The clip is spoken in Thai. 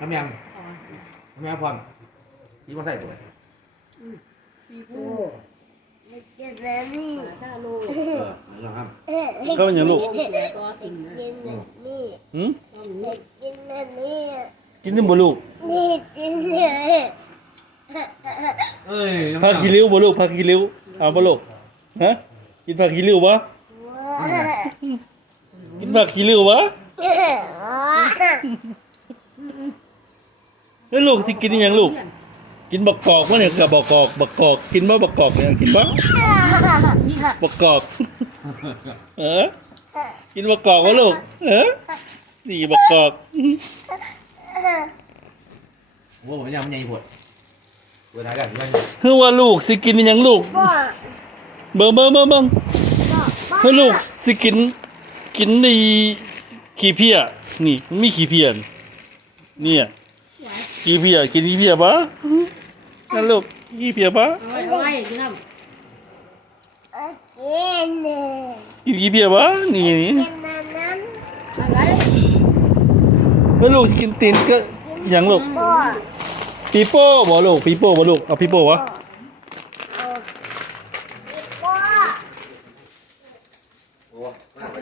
น้ำยำน้ำยำพร้อมกินมาใส่ตัวซีฟู้ดไม่กินแล้วนี่ปลาท่าโลเออนะครับก็เป็นอย่างลูกต้มเสือตัวติ่งนะกินอันนี่หืมต้มไม่กินอันนี้กินนี่บ่ลูกนี่กินเลยเอ้ยผักขี้ริ้วบ่ลูกผักขี้ริ้วเอาบ่ลูกฮะกินผักขี้ริ้วบ่กินผักขี้ริ้วบ่ เฮ้ยลูกสิกินอหยังลูก กินบักกอกบ่เนี่ยกับบักกอกบักกอกกินบ่บักกอกเนี่ยกินบ่บักกอกเออกินบักกอกบ่ลูกเออนี่บักกอกโอ้โหยำมันใหญ่ปวดเวลากันว่าคือว่าลูกสิกินอหยังลูกพ่อเบิ่งเบิ่งเบิ่งเบิ่งเฮ้ยลูกสิกิน กินในขี้เพี้ยนี่มันมีขี้เพี้ยน เนี่ยขี้เพี้ยกินขี้เพี้ยปะนั่นลูกขี้เพี้ยปะเอาไว้เอาไว้กินน้ำกินเลยกินขี้เพี้ยปะนี่นี่กินอันนั้นอะไรเฮ้ยลูกสิกินตีนก็อหยังลูกพ่อปีโป้บ่ลูกปีโป้บ่ลูกเอาปีโป้วะพ่อ